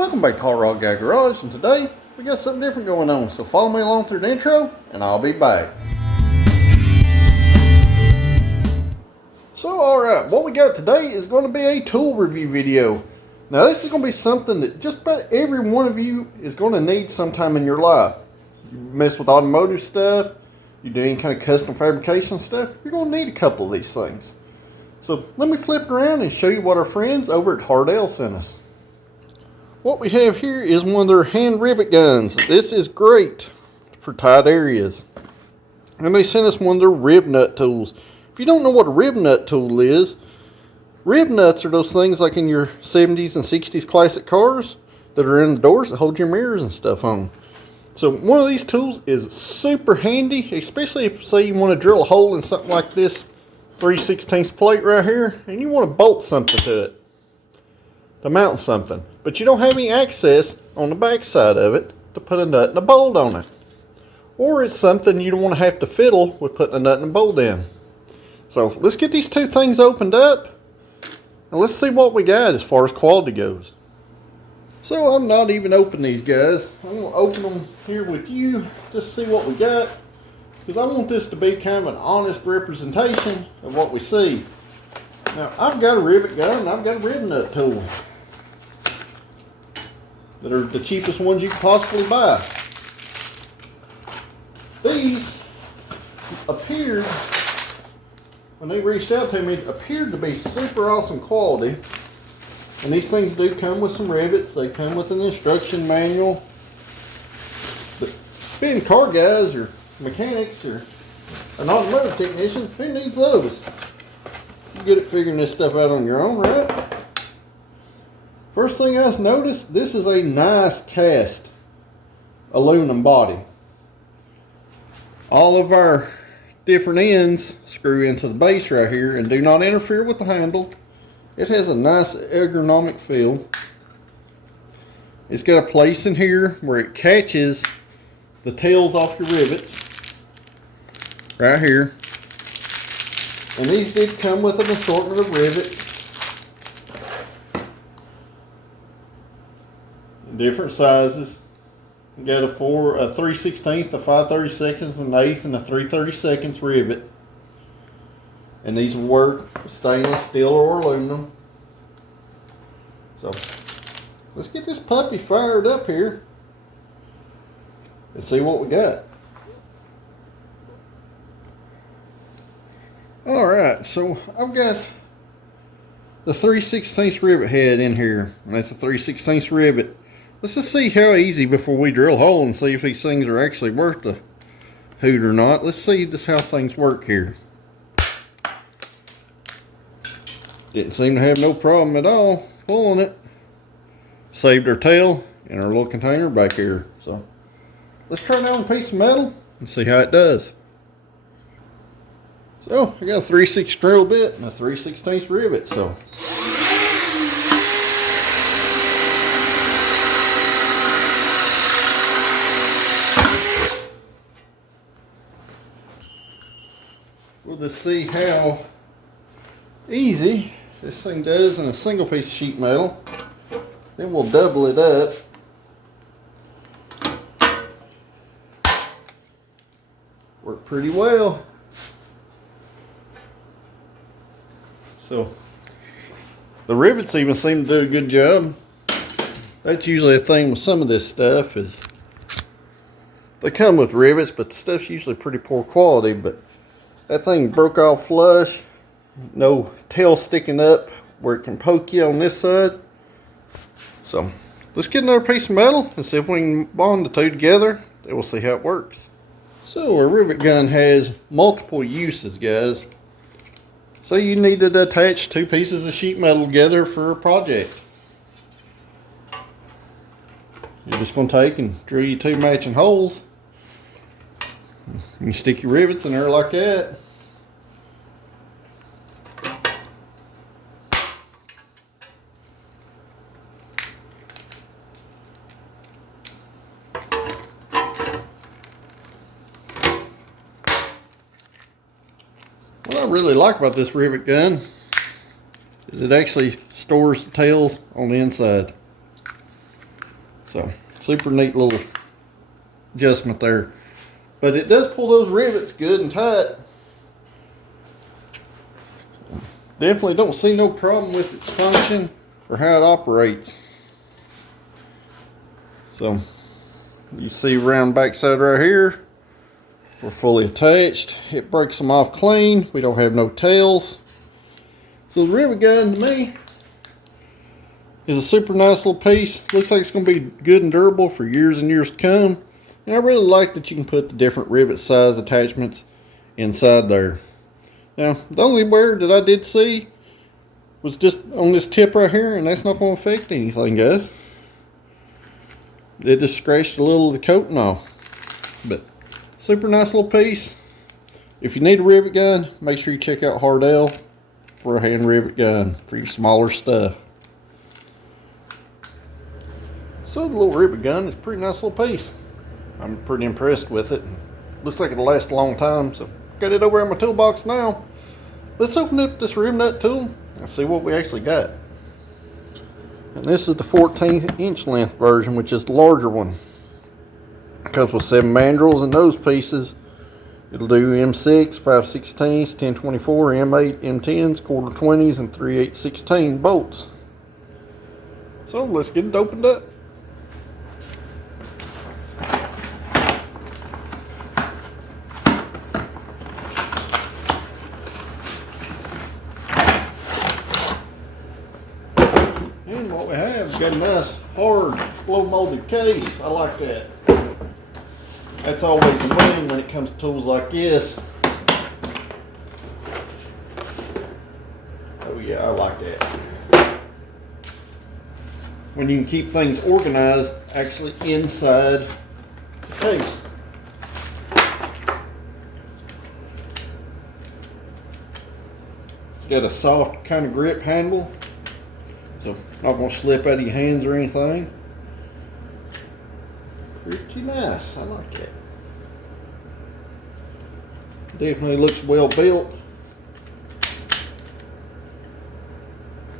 Welcome back to Hot Rod Guy Garage, and today we got something different going on. So follow me along through the intro, and I'll be back. So alright, what we got today is going to be a tool review video. Now this is going to be something that just about every one of you is going to need sometime in your life. You mess with automotive stuff, you do any kind of custom fabrication stuff, you're going to need a couple of these things. So let me flip it around and show you what our friends over at Hardell sent us. What we have here is one of their hand rivet guns. This is great for tight areas. And they sent us one of their rib nut tools. If you don't know what a rib nut tool is, rib nuts are those things like in your 70s and 60s classic cars that are in the doors that hold your mirrors and stuff on. So one of these tools is super handy, especially if, say, you want to drill a hole in something like this 3/16 plate right here, and you want to bolt something to it, to mount something, but you don't have any access on the back side of it to put a nut and a bolt on it. Or it's something you don't want to have to fiddle with putting a nut and a bolt in. So let's get these two things opened up and let's see what we got as far as quality goes. So I'm not even opening these guys. I'm going to open them here with you just to see what we got, because I want this to be kind of an honest representation of what we see. Now I've got a rivet gun and I've got a rib nut tool that are the cheapest ones you can possibly buy. These appeared, when they reached out to me, appeared to be super awesome quality. And these things do come with some rivets. They come with an instruction manual. But being car guys or mechanics or an automotive technician, who needs those? You're good at figuring this stuff out on your own, right? First thing I noticed, this is a nice cast aluminum body. All of our different ends screw into the base right here and do not interfere with the handle. It has a nice ergonomic feel. It's got a place in here where it catches the tails off your rivets. Right here. And these did come with an assortment of rivets. Different sizes. You got a 3/16, a 5/32, an 1/8, and a 3/32 rivet. And these will work with stainless steel or aluminum. So let's get this puppy fired up here and see what we got. Alright, so I've got the 3/16 rivet head in here. And that's a 3/16 rivet. Let's just see how easy before we drill a hole and see if these things are actually worth the hoot or not. Let's see just how things work here. Didn't seem to have no problem at all pulling it. Saved our tail in our little container back here. So let's try down a piece of metal and see how it does. So I got a 3/6 drill bit and a 3/16 rivet. So we'll just see how easy this thing does in a single piece of sheet metal. Then we'll double it up. Worked pretty well. So the rivets even seem to do a good job. That's usually a thing with some of this stuff, is they come with rivets, but the stuff's usually pretty poor quality. But that thing broke off flush. No tail sticking up where it can poke you on this side. So let's get another piece of metal and see if we can bond the two together. Then we'll see how it works. So a rivet gun has multiple uses, guys. So you need to attach two pieces of sheet metal together for a project. You're just going to take and drill you two matching holes. You stick your rivets in there like that. What I really like about this rivet gun is it actually stores the tails on the inside. So super neat little adjustment there. But it does pull those rivets good and tight. Definitely don't see no problem with its function or how it operates. So you see around backside right here, we're fully attached. It breaks them off clean. We don't have no tails. So the rivet gun to me is a super nice little piece. Looks like it's going to be good and durable for years and years to come. And I really like that you can put the different rivet size attachments inside there. Now, the only wear that I did see was just on this tip right here, and that's not going to affect anything, guys. It just scratched a little of the coating off. But super nice little piece. If you need a rivet gun, make sure you check out Hardell for a hand rivet gun for your smaller stuff. So the little rivet gun is a pretty nice little piece. I'm pretty impressed with it. Looks like it'll last a long time, so got it over in my toolbox now. Let's open up this rivet nut tool and see what we actually got. And this is the 14-inch length version, which is the larger one. It comes with 7 mandrels and nose pieces. It'll do M6, 5/16, 1024, M8, M10s, 1/4-20s, and 3/8/16 bolts. So let's get it opened up. And what we have is got a nice hard blow molded case. I like that. That's always a win when it comes to tools like this. Oh yeah, I like that. When you can keep things organized actually inside the case. It's got a soft kind of grip handle, so not going to slip out of your hands or anything. Pretty nice. I like it. Definitely looks well built.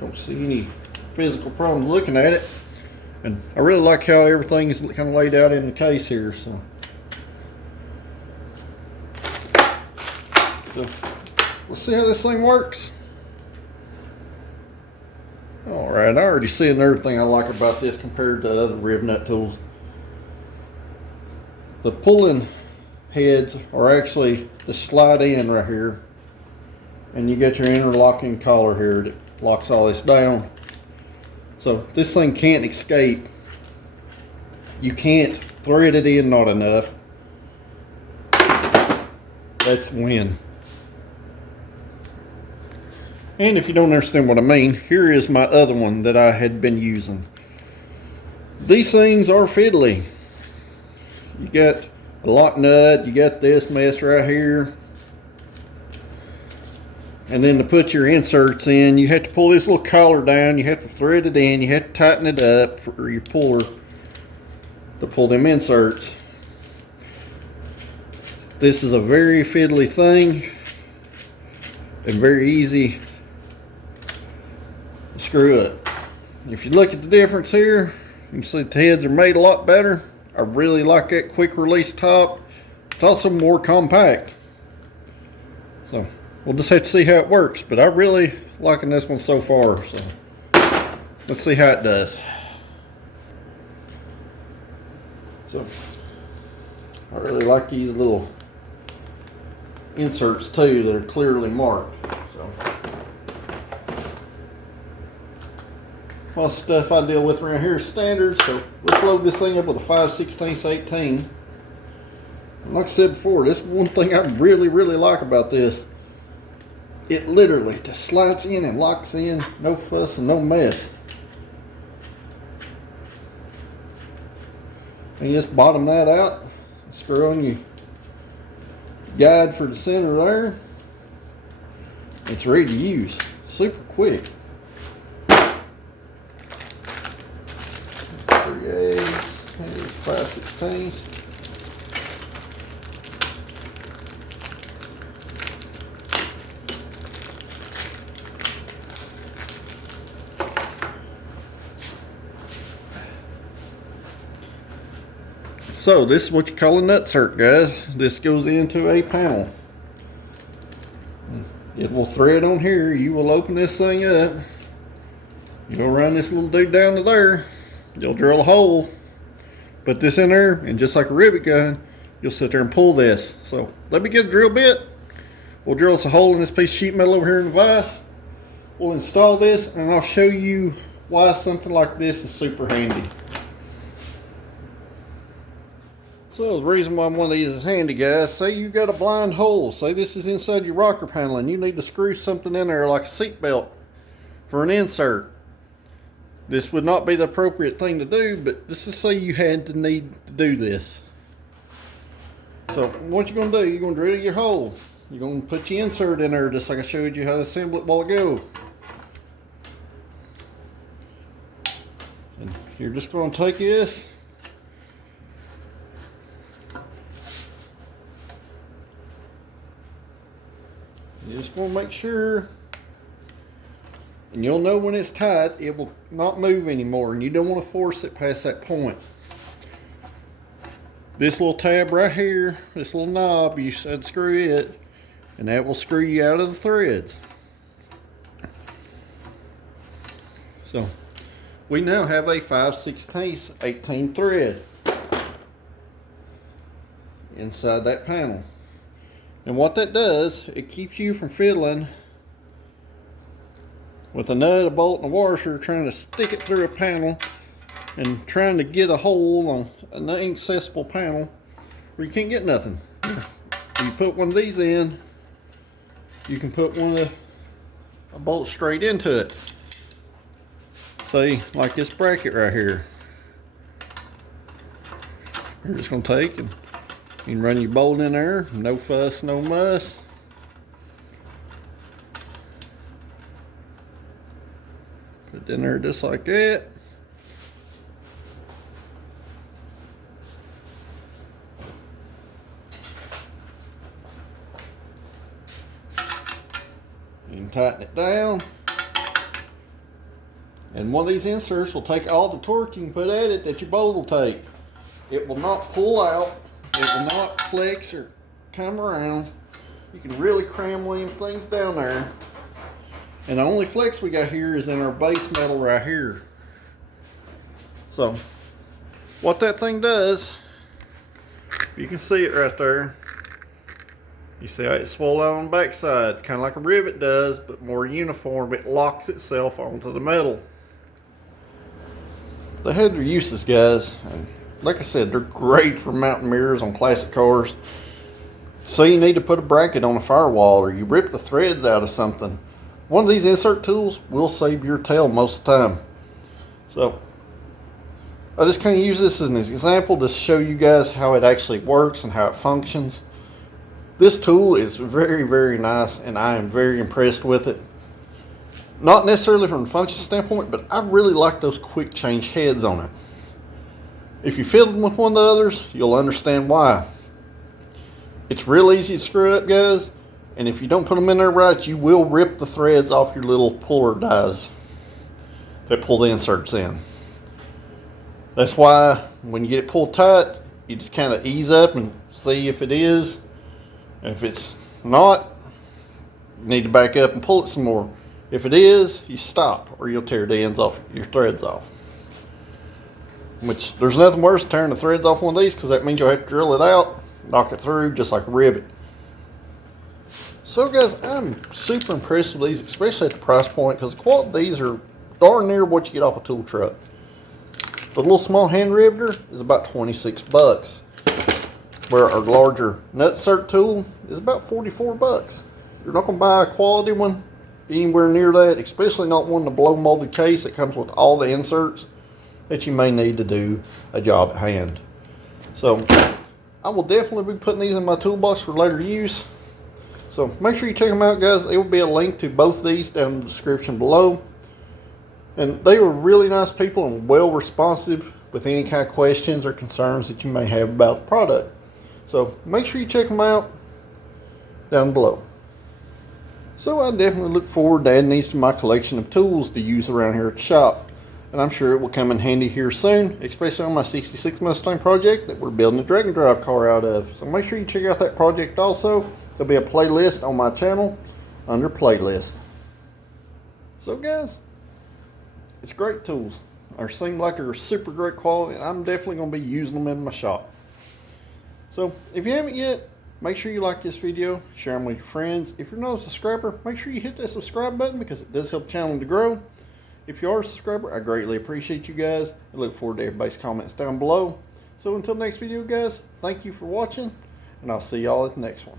Don't see any physical problems looking at it. And I really like how everything is kind of laid out in the case here. So let's see how this thing works. Alright, I already seen everything I like about this compared to other rivet nut tools. The pulling heads are actually the slide in right here, and you got your interlocking collar here that locks all this down. So this thing can't escape. You can't thread it in not enough. That's win. And if you don't understand what I mean, here is my other one that I had been using. These things are fiddly. You got a lock nut, you got this mess right here. And then to put your inserts in, you have to pull this little collar down, you have to thread it in, you have to tighten it up for your puller to pull them inserts. This is a very fiddly thing and very easy to screw up. If you look at the difference here, you can see the heads are made a lot better. I really like that quick release top. It's also more compact. So we'll just have to see how it works, but I'm really liking this one so far. So let's see how it does. So I really like these little inserts too that are clearly marked. So most stuff I deal with around here is standard, so let's load this thing up with a 5/16 18. And like I said before, this is one thing I really like about this. It literally just slides in and locks in, no fuss and no mess. And you just bottom that out, screw on your guide for the center there. It's ready to use, super quick. 3/8, 5/16. So this is what you call a nutsert, guys. This goes into a panel. It will thread on here. You will open this thing up. You'll run this little dude down to there. You'll drill a hole. Put this in there, and just like a rivet gun, you'll sit there and pull this. So let me get a drill bit. We'll drill us a hole in this piece of sheet metal over here in the vise. We'll install this, and I'll show you why something like this is super handy. So the reason why one of these is handy, guys, say you got a blind hole. Say this is inside your rocker panel and you need to screw something in there like a seat belt for an insert. This would not be the appropriate thing to do, but just to say you had to need to do this. So what you're going to do, you're going to drill your hole. You're going to put your insert in there just like I showed you how to assemble it a while ago. And you're just going to take this. You just want to make sure, and you'll know when it's tight, it will not move anymore, and you don't want to force it past that point. This little tab right here, this little knob, you unscrew it, and that will screw you out of the threads. So we now have a 5/16 18 thread inside that panel. And what that does, it keeps you from fiddling with a nut, a bolt, and a washer, trying to stick it through a panel and trying to get a hole on an inaccessible panel where you can't get nothing. You put one of these in, you can put a bolt straight into it. Say, like this bracket right here. You're just going to take and you can run your bolt in there, no fuss, no muss. Put it in there just like that. You can tighten it down. And one of these inserts will take all the torque you can put at it that your bolt will take. It will not pull out. It will not flex or come around. You can really cram one of them things down there. And the only flex we got here is in our base metal right here. So, what that thing does, you can see it right there. You see how it's swelled out on the back side, kind of like a rivet does, but more uniform. It locks itself onto the metal. They had their uses, guys. And like I said, they're great for mounting mirrors on classic cars. So you need to put a bracket on a firewall, or you rip the threads out of something. One of these insert tools will save your tail most of the time. So I just kind of use this as an example to show you guys how it actually works and how it functions. This tool is very, very nice, and I am very impressed with it. Not necessarily from a function standpoint, but I really like those quick change heads on it. If you fiddle with one of the others, you'll understand why. It's real easy to screw up, guys, and if you don't put them in there right, you will rip the threads off your little puller dies that pull the inserts in. That's why when you get it pulled tight, you just kind of ease up and see if it is. And if it's not, you need to back up and pull it some more. If it is, you stop, or you'll tear the ends off, your threads off. Which, there's nothing worse than tearing the threads off one of these, because that means you'll have to drill it out, knock it through, just like a rivet. So guys, I'm super impressed with these, especially at the price point, because the quality of these are darn near what you get off a tool truck. The little small hand riveter is about 26 bucks, where our larger Nutsert tool is about 44 bucks. You're not going to buy a quality one anywhere near that, especially not one in a blow molded case that comes with all the inserts that you may need to do a job at hand. So I will definitely be putting these in my toolbox for later use. So make sure you check them out, guys. There will be a link to both these down in the description below. And they were really nice people and well responsive with any kind of questions or concerns that you may have about the product. So make sure you check them out down below. So I definitely look forward to adding these to my collection of tools to use around here at the shop. and I'm sure it will come in handy here soon, especially on my 66 Mustang project that we're building a drag and drive car out of. So make sure you check out that project also. There'll be a playlist on my channel under playlist. So guys, it's great tools. They seem like they're super great quality, and I'm definitely going to be using them in my shop. So if you haven't yet, make sure you like this video, share them with your friends. If you're not a subscriber, make sure you hit that subscribe button because it does help the channel to grow. If you are a subscriber, I greatly appreciate you guys. I look forward to everybody's comments down below. So until next video, guys, thank you for watching, and I'll see y'all at the next one.